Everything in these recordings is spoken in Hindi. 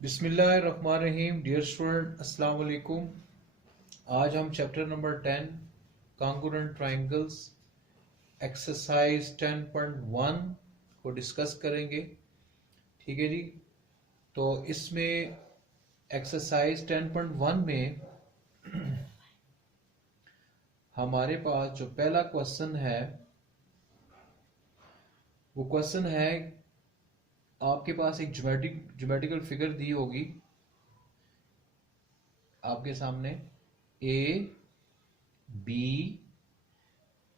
बिस्मिल्लाहिर्रहमानिर्रहीम। डियर स्टूडेंट, अस्सलाम वालेकुम। आज हम chapter number 10 congruent triangles exercise 10.1 को डिस्कस करेंगे। ठीक है जी। तो इसमें एक्सरसाइज 10.1 में हमारे पास जो पहला क्वेश्चन है वो क्वेश्चन है, आपके पास एक ज्योमेट्रिकल फिगर दी होगी आपके सामने, ए बी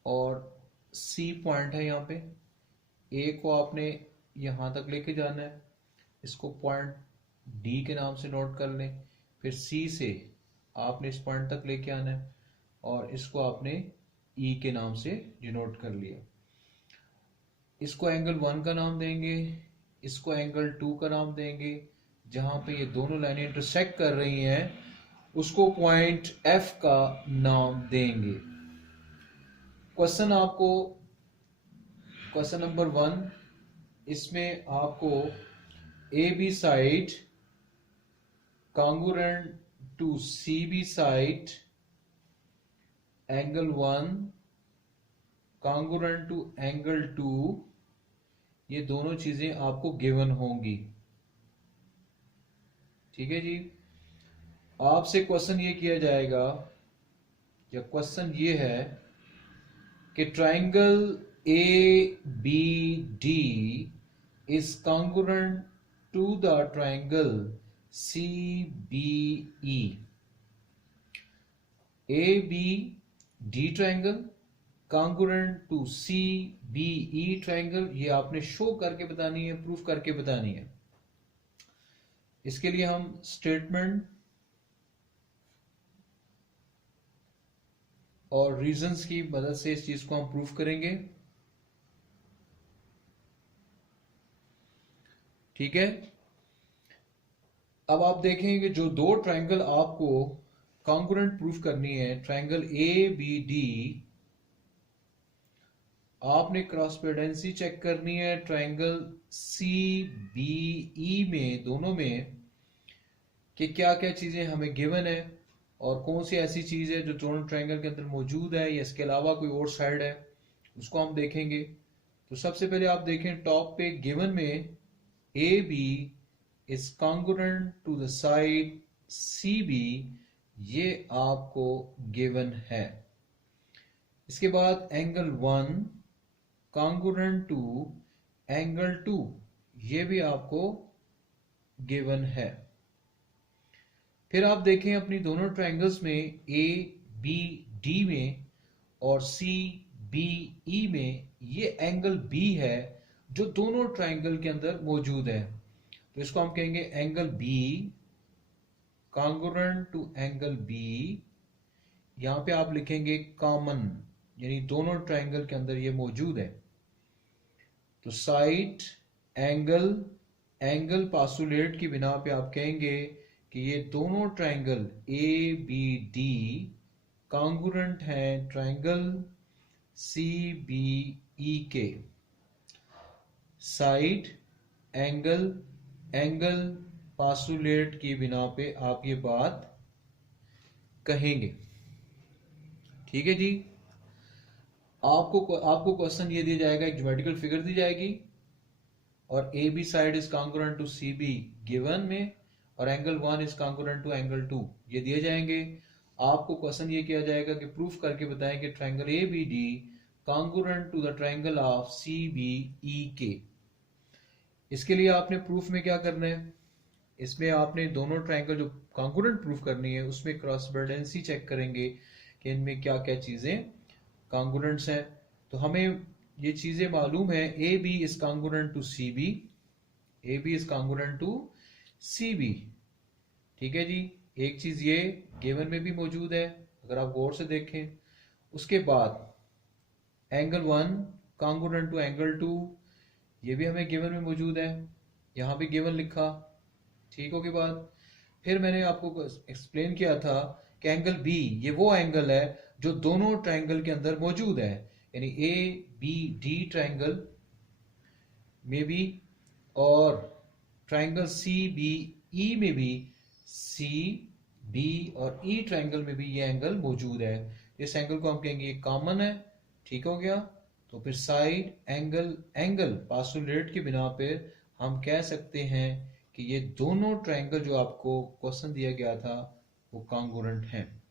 और सी पॉइंट है। यहाँ पे ए को आपने यहाँ तक लेके जाना है, इसको पॉइंट डी के नाम से नोट कर लें। फिर सी से आपने इस पॉइंट तक लेके आना है और इसको आपने ई के नाम से डिनोट कर लिया। इसको एंगल 1 का नाम देंगे, इसको एंगल 2 का नाम देंगे। जहां पे ये दोनों लाइनें इंटरसेक्ट कर रही हैं उसको पॉइंट एफ का नाम देंगे। क्वेश्चन नंबर 1, इसमें आपको A B side congruent to C B side angle 1 congruent to angle 2, ये दोनों चीजें आपको गिवन होंगी। ठीक है जी। आपसे क्वेश्चन ये किया जाएगा, या क्वेश्चन ये है कि triangle A B D is congruent to the triangle C B E. A B D triangle congruent to C B E triangle, ये आपने शो करके बतानी है, प्रूफ करके बतानी है। इसके लिए हम स्टेटमेंट और रीजंस की मदद से इस चीज को हम प्रूफ करेंगे। ठीक है। अब आप देखेंगे कि जो दो ट्राइंगल आपको कॉन्ग्रुएंट प्रूफ करनी है, ट्राइंगल ए बी डी, आपने क्रॉस पेडेंसी चेक करनी है ट्राइंगल सी बी ई में, दोनों में, कि क्या क्या चीजें हमें गिवन है और कौन सी ऐसी चीज है जो दोनों ट्राइंगल के अंदर मौजूद है या इसके अलावा कोई और साइड है, उसको हम देखेंगे। तो सबसे पहले आप देखें टॉप पे गिवन में A B is congruent to the side C B, ये आपको गिवन है। इसके बाद एंगल 1 कॉन्ग्रुएंट टू एंगल 2, ये भी आपको गिवन है। फिर आप देखें अपनी दोनों ट्रायंगल्स में ए बी डी में और सी बी ई में, ये एंगल बी है जो दोनों ट्रायंगल के अंदर मौजूद है। तो इसको हम कहेंगे angle B congruent to angle B. यहां पे आप लिखेंगे कॉमन, यानी दोनों ट्रायंगल के अंदर ये मौजूद है। तो साइड एंगल पासुलेट की बिना पे आप कहेंगे कि ये दोनों triangle A B D congruent हैं ट्रायंगल सी बी ई के। साइड एंगल पासुलेट की बिना पे आप ये बात कहेंगे। ठीक है जी। आपको क्वेश्चन ये दिया जाएगा, एक ज्योमेट्रिकल फिगर दी जाएगी और A B side is congruent to C B given में, और angle 1 is congruent to angle 2, ये दिए जाएंगे। आपको क्वेश्चन ये किया जाएगा कि प्रूफ करके बताएं कि triangle A B D congruent to the triangle of C B E के। इसके लिए आपने प्रूफ में क्या करना है, इसमें आपने दोनों ट्रायंगल जो कॉन्ग्रुएंट प्रूफ करनी है उसमें क्रॉस पेडेंसी चेक करेंगे कि इनमें क्या क्या चीजें कॉन्ग्रुएंट्स हैं। तो हमें ये चीजें मालूम है, A B is congruent to C B, A B is congruent to C B. ठीक है जी। एक चीज ये गिवन में भी मौजूद है अगर आप गौर से देखें। उसके बाद एंगल 1 कॉन्ग्रुएंट टू एंगल 2, ये भी हमें गिवन में मौजूद है, यहां भी गिवन लिखा। ठीक हो के बाद फिर मैंने आपको एक्सप्लेन किया था कि एंगल बी ये वो एंगल है जो दोनों ट्रायंगल के अंदर मौजूद है, यानी ए बी डी ट्रायंगल में भी और ट्राइंगल सी बी ई में भी सी बी और ई ट्राइंगल में भी ये एंगल मौजूद है। इस एंगल को हम कहेंगे ये कॉमन है। ठीक हो गया। तो फिर साइड एंगल एंगल पास्टुलेट की बिना पर हम कह सकते हैं कि ये दोनों ट्राइंगल जो आपको क्वेश्चन दिया गया था वो कॉन्ग्रुएंट हैं।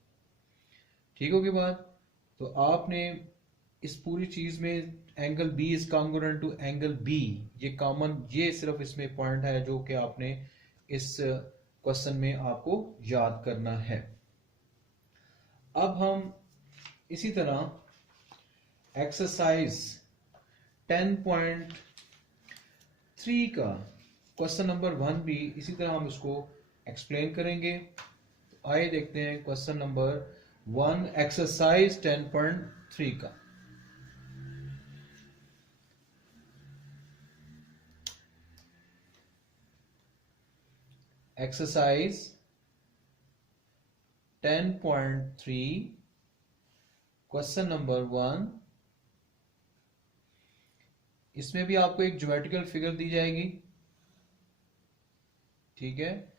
ठीक होगी बात। तो आपने इस पूरी चीज में angle B is congruent to angle B, ये कॉमन, ये सिर्फ इसमें पॉइंट है जो कि आपने इस क्वेश्चन में आपको याद करना है। अब हम इसी तरह एक्सरसाइज 10.3 का क्वेश्चन नंबर 1 भी इसी तरह हम इसको एक्सप्लेन करेंगे। तो आइए देखते हैं क्वेश्चन नंबर 1 एक्सरसाइज 10.3 का। Exercise 10.3 question number 1। इसमें भी आपको एक ज्योमेट्रिकल फिगर दी जाएगी। ठीक है।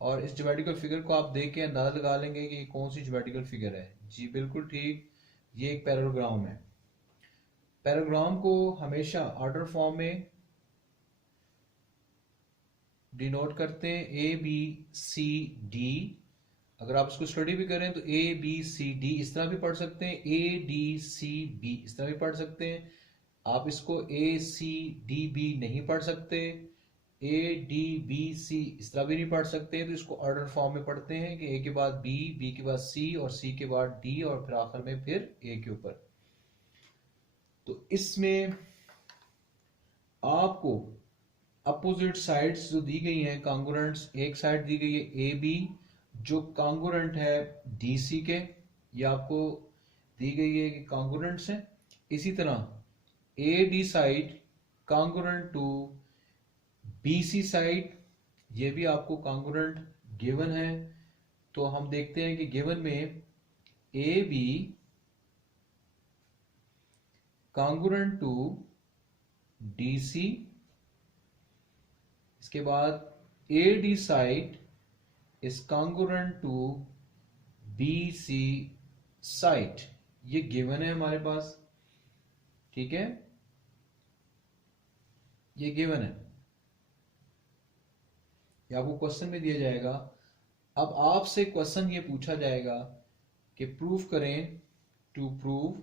और इस ज्योमेट्रिकल फिगर को आप देख के अंदाजा लगा लेंगे कि कौन सी ज्योमेट्रिकल फिगर है। जी बिल्कुल ठीक, ये एक पैराग्राम है। पैराग्राम को हमेशा ऑर्डर फॉर्म में डिनोट करते हैं, ए बी सी डी। अगर आप इसको स्टडी भी करें तो ए बी सी डी इस तरह भी पढ़ सकते हैं, ए डी सी बी इस तरह भी पढ़ सकते हैं। आप इसको ए सी डी बी नहीं पढ़ सकते, ए डी बी सी इस तरह भी नहीं पढ़ सकते। तो इसको ऑर्डर फॉर्म में पढ़ते हैं कि ए के बाद बी, बी के बाद सी और सी के बाद डी और फिर आखिर में फिर ए के ऊपर। तो इसमें आपको अपोजिट साइड्स जो दी गई हैं कॉन्ग्रुएंट्स, एक साइड दी गई है ए बी जो कॉन्ग्रुएंट है डी सी के, ये आपको दी गई है कि कॉन्ग्रुएंट्स हैं। इसी तरह A D side congruent to B C side, ये भी आपको कॉन्ग्रुएंट गिवन है। तो हम देखते हैं कि गिवन में A B congruent to D C, इसके बाद A D side is congruent to B C side, ये गिवन है हमारे पास। ठीक है, ये गिवन है, ये आपको क्वेश्चन में दिया जाएगा। अब आपसे क्वेश्चन ये पूछा जाएगा कि प्रूफ करें, to prove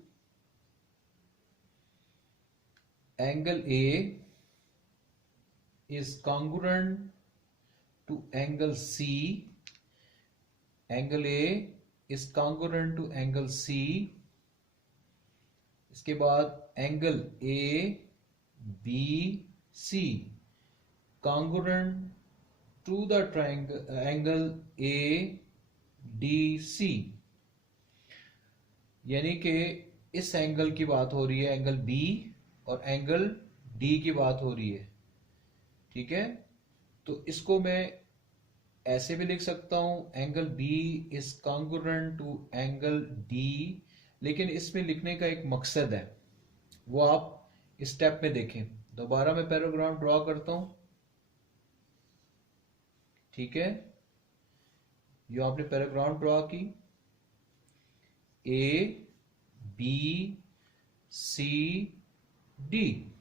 angle A is congruent to angle C, angle A is congruent to angle C, इसके बाद angle A B C congruent to the triangle angle A D C, यानी कि इस एंगल की बात हो रही है, एंगल B और एंगल D की बात हो रही है। ठीक है, तो इसको मैं ऐसे भी लिख सकता हूं, angle B is congruent to angle D, लेकिन इसमें लिखने का एक मकसद है, वो आप इस स्टेप में देखें। दोबारा मैं पैराग्राफ ड्रॉ करता हूं। ठीक है, ये आपने पैराग्राफ ड्रॉ की, ए बी सी डी।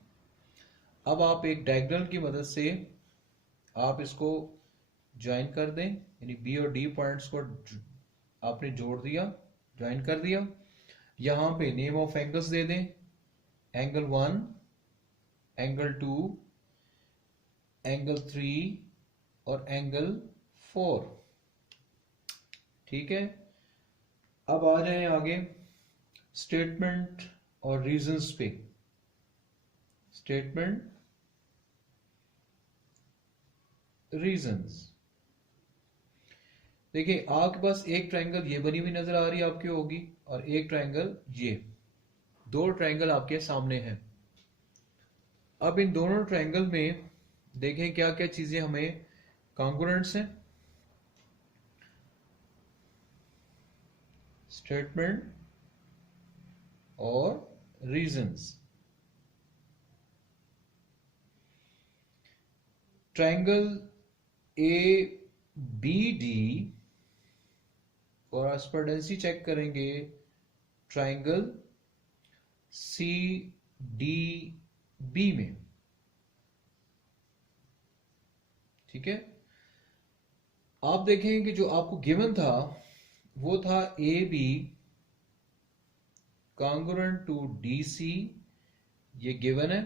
अब आप एक डायगोनल की मदद से आप इसको ज्वाइन कर दें, यानी बी और डी पॉइंट्स को आपने जोड़ दिया, ज्वाइन कर दिया। यहां पे नेम ऑफ एंगल्स दे दें, एंगल 1, एंगल 2, एंगल 3 और एंगल 4। ठीक है, अब आ जाए आगे स्टेटमेंट और रीजंस पे। स्टेटमेंट रीजंस, देखिए आपके पास एक ट्रायंगल ये बनी हुई नजर आ रही है आपकी होगी, और एक ट्रायंगल ये, दो ट्रायंगल आपके सामने हैं। अब इन दोनों ट्रायंगल में देखें क्या क्या चीजें हमें कॉन्ग्रुएंट्स हैं। स्टेटमेंट और reasons. Triangle A B D, और एस्पर्डेंसी चेक करेंगे ट्रायंगल सी डी बी में। ठीक है, आप देखें कि जो आपको गिवन था वो था A B congruent to D C, ये गिवन है।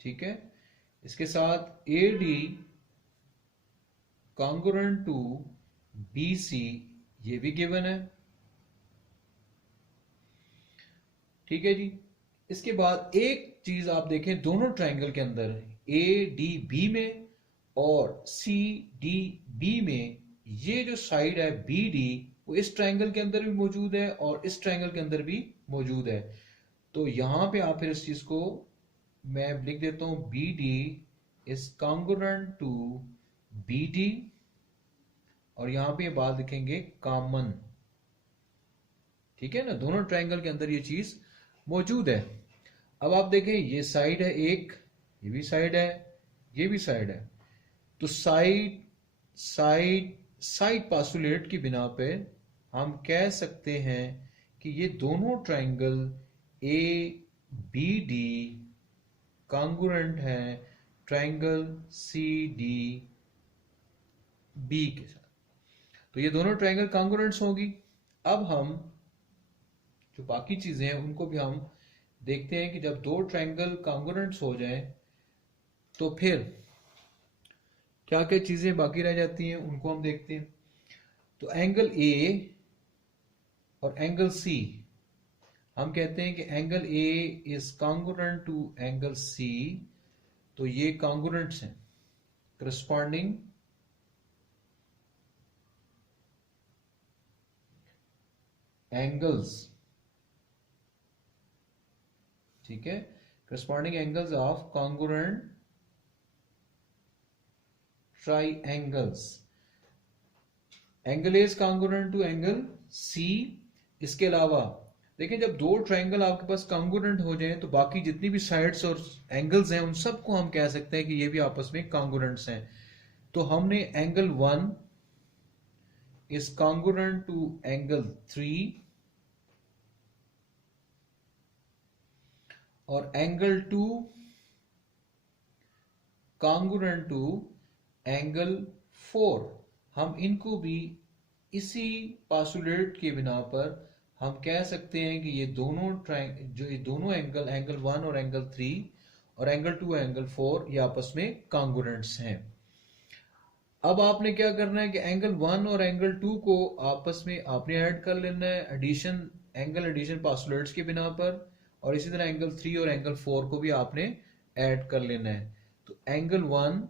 ठीक है, इसके साथ A D congruent to B C, ये भी गिवन है। ठीक है जी, इसके बाद एक चीज आप देखें दोनों ट्रायंगल के अंदर, ए डी बी में और सी डी बी में, ये जो साइड है बी डी वो इस ट्रायंगल के अंदर भी मौजूद है और इस ट्रायंगल के अंदर भी मौजूद है। तो यहां पे आप फिर इस चीज को मैं लिख देता हूं, B D is congruent to B D, और यहां पे ये बात लिखेंगे कॉमन। ठीक है ना, दोनों ट्रायंगल के अंदर ये चीज मौजूद है। अब आप देखें ये साइड है एक, ये भी साइड है, ये भी साइड है, तो साइड साइड साइड पासुलेट की बिना पे हम कह सकते हैं कि ये दोनों triangle A B D congruent है ट्रायंगल सी डी बी के साथ। तो ये दोनों ट्रायंगल कॉन्ग्रुएंट्स होगी। अब हम जो बाकी चीजें हैं उनको भी हम देखते हैं कि जब दो ट्रायंगल कॉन्ग्रुएंट्स हो जाएं तो फिर क्या क्या चीजें बाकी रह जाती हैं, उनको हम देखते हैं। तो एंगल ए और एंगल सी, हम कहते हैं कि angle A is congruent to angle C, तो ये कॉन्ग्रुएंट्स हैं, करस्पॉन्डिंग एंगल्स। ठीक है, corresponding angles of congruent triangles. Angle A is congruent to angle C. इसके अलावा देखिए जब दो ट्रायंगल आपके पास कॉन्ग्रुएंट हो जाएं तो बाकी जितनी भी साइड्स और एंगल्स हैं उन सबको हम कह सकते हैं कि ये भी आपस में कॉन्ग्रुएंट्स हैं। तो हमने angle 1 is congruent to angle 3 और एंगल 2 कॉन्ग्रुएंट टू एंगल 4। हम इनको भी इसी पासुलेट के बिना पर हम कह सकते हैं कि ये दोनों जो ये दोनों एंगल, एंगल 1 और एंगल 3 और एंगल 2 एंगल 4, ये आपस में कॉन्ग्रुएंट्स हैं। अब आपने क्या करना है कि एंगल 1 और एंगल 2 को आपस में आपने ऐड कर लेना है एडिशन, एंगल एडिशन पासुलेट्स के बिना पर, और इसी तरह एंगल 3 और एंगल 4 को भी आपने ऐड कर लेना है। तो angle 1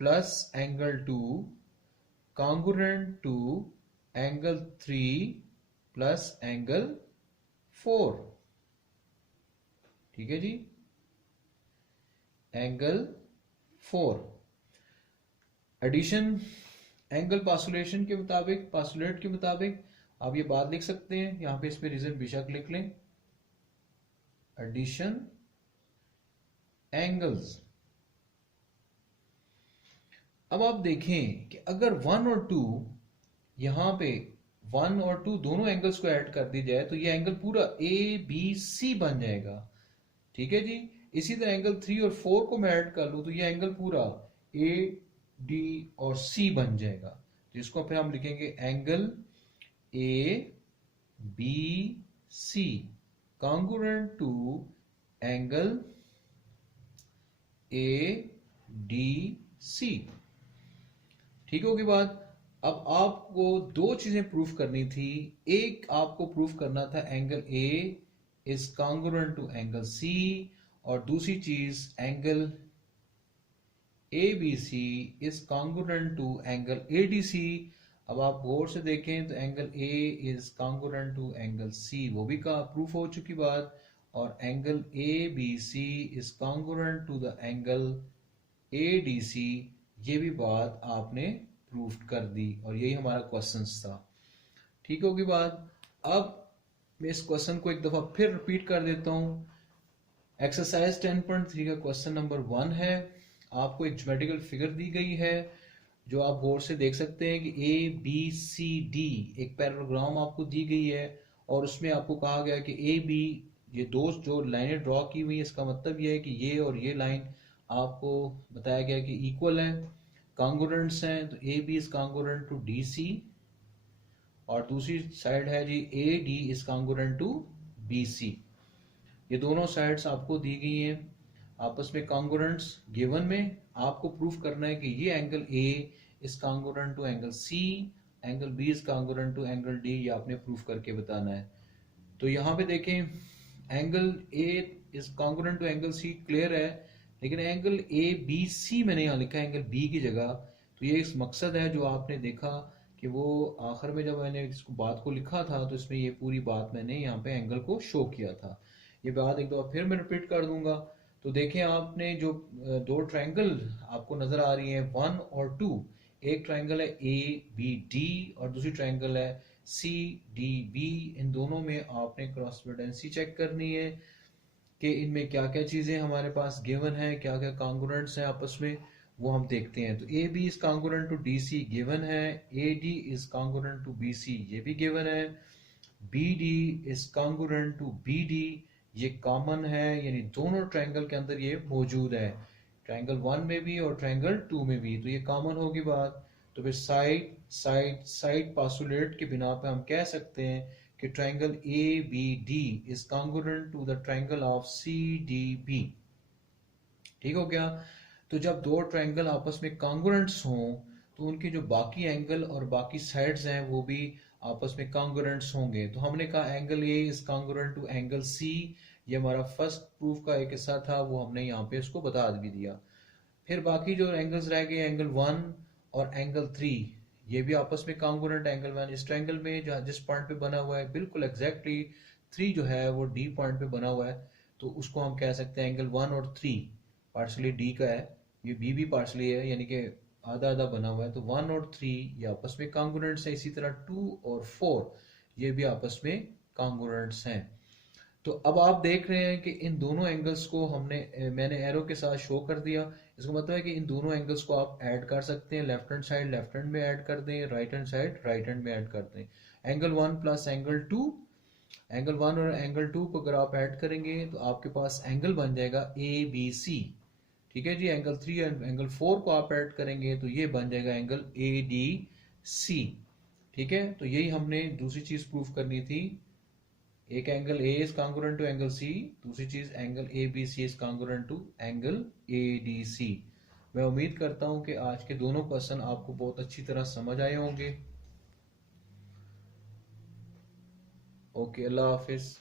plus angle 2 congruent to angle 3 plus angle 4। ठीक है जी, एंगल 4 एडिशन एंगल पासुलेशन के मुताबिक, पासुलेट के मुताबिक आप ये बात लिख सकते हैं, यहां पे इस पे रीजन बेशक लिख लें, एडिशन एंगल्स। अब आप देखें कि अगर 1 और 2, यहां पे 1 और 2 दोनों एंगल्स को ऐड कर दी जाए तो ये एंगल पूरा ए बी सी बन जाएगा। ठीक है जी, इसी तरह एंगल 3 और 4 को मैं ऐड कर लूं तो ये एंगल पूरा ए डी और सी बन जाएगा, जिसको फिर हम लिखेंगे angle A B C congruent to angle A D C. ठीक होगी बात। अब आपको दो चीजें प्रूफ करनी थी, एक आपको प्रूफ करना था angle A is congruent to angle C, और दूसरी चीज angle A B C is congruent to angle A D C. अब आप गौर से देखें तो angle A is congruent to angle C, वो भी का प्रूफ हो चुकी बात, और angle A B C is congruent to the angle A D C, ये भी बात आपने प्रूफ कर दी, और यही हमारा क्वेश्चन था। ठीक होगी बात। अब मैं इस क्वेश्चन को एक दफा फिर रिपीट कर देता हूं। एक्सरसाइज 10.3 का क्वेश्चन नंबर 1 है। आपको एक ज्योमेट्रिकल फिगर दी गई है जो आप गौर से देख सकते हैं कि ए बी सी डी एक पैराग्राम आपको दी गई है, और उसमें आपको कहा गया कि ए बी, ये दो जो लाइनें ड्रॉ की हुई है, इसका मतलब ये है कि ये और ये लाइन आपको बताया गया कि इक्वल है, कॉन्ग्रुएंट्स हैं। तो A B is congruent to D C, और दूसरी साइड है जी A D is congruent to B C. ये दोनों साइड्स आपको दी गई हैं आपस में कॉन्ग्रुएंट्स। गिवन में आपको प्रूफ करना है कि ये angle A is congruent to angle C, angle B is congruent to angle D, ये आपने प्रूफ करके बताना है। तो यहाँ पे देखें, angle A is congruent to angle C clear है, लेकिन एंगल ए बी सी मैंने यहाँ लिखा है एंगल बी की जगह। तो ये इस मकसद है जो आपने देखा कि वो आखिर में जब मैंने इसको बात को लिखा था तो इसमें ये पूरी बात मैंने यहाँ पे एंगल को शो किया था। ये बात एक दो फिर मैं रिपीट कर दूंगा। तो देखें, आपने जो दो ट्रायंगल आपको नजर आ रही है 1 और 2, एक ट्रायंगल है ए बी डी और दूसरी ट्रायंगल है सी डी बी। इन दोनों में आपने क्रॉस वर्डेंसी चेक करनी है कि इनमें क्या क्या चीजें हमारे पास गिवन है, क्या क्या कॉन्ग्रुएंट्स हैं आपस में, वो हम देखते हैं। तो A B is congruent to D C given है, A D is congruent to B C ये भी गिवन है, B D is congruent to B D ये कॉमन है, यानी दोनों ट्रायंगल के अंदर ये मौजूद है, ट्रायंगल 1 में भी और ट्रायंगल 2 में भी, तो ये कॉमन होगी बात। तो फिर साइड साइड साइड पासुलेट के बिना पे हम कह सकते हैं कि triangle A B D is congruent to the triangle of C D B. ठीक हो गया। तो जब दो ट्रायंगल आपस में कॉन्ग्रुएंट्स हों तो उनके जो बाकी एंगल और बाकी साइड्स हैं वो भी आपस में कॉन्ग्रुएंट्स होंगे। तो हमने कहा angle A is congruent to angle C, ये हमारा फर्स्ट प्रूफ का एक हिस्सा था, वो हमने यहाँ पे इसको बता भी दिया। फिर बाकी जो एंगल्स रह गए, एंगल 1 और एंगल 3 ये भी आपस में कॉन्ग्रुएंट। एंगल 1 इस ट्रायंगल में जो जिस पॉइंट पे बना हुआ है बिल्कुल एग्जैक्टली 3 जो है वो डी पॉइंट पे बना हुआ है, तो उसको हम कह सकते हैं एंगल 1 और 3 पार्शली डी का है, ये बी भी पार्शली है, यानी कि आधा आधा बना हुआ है। तो 1 और 3 ये आपस में कॉन्ग्रुएंट्स है। इसी तरह 2 और 4 ये भी आपस में कॉन्ग्रुएंट्स हैं। तो अब आप देख रहे हैं कि इन दोनों एंगल्स को मैंने एरो के साथ शो कर दिया। इसका मतलब है कि इन दोनों एंगल्स को आप ऐड कर सकते हैं, left hand side left hand में ऐड कर दें, right hand side right hand में ऐड कर दें। एंगल 1 प्लस एंगल 2, एंगल 1 और एंगल 2 को अगर आप ऐड करेंगे तो आपके पास एंगल बन जाएगा ए बी सी। ठीक है जी। एंगल 3 और एंगल 4 को आप ऐड करेंगे तो ये बन जाएगा एंगल ए डी सी। ठीक है। तो यही हमने दूसरी चीज प्रूफ करनी थी, एक angle A is congruent to angle C, दूसरी चीज angle A B C is congruent to angle A D C. मैं उम्मीद करता हूं कि आज के दोनों क्वेश्चन आपको बहुत अच्छी तरह समझ आए होंगे। ओके, अल्लाह हाफिज।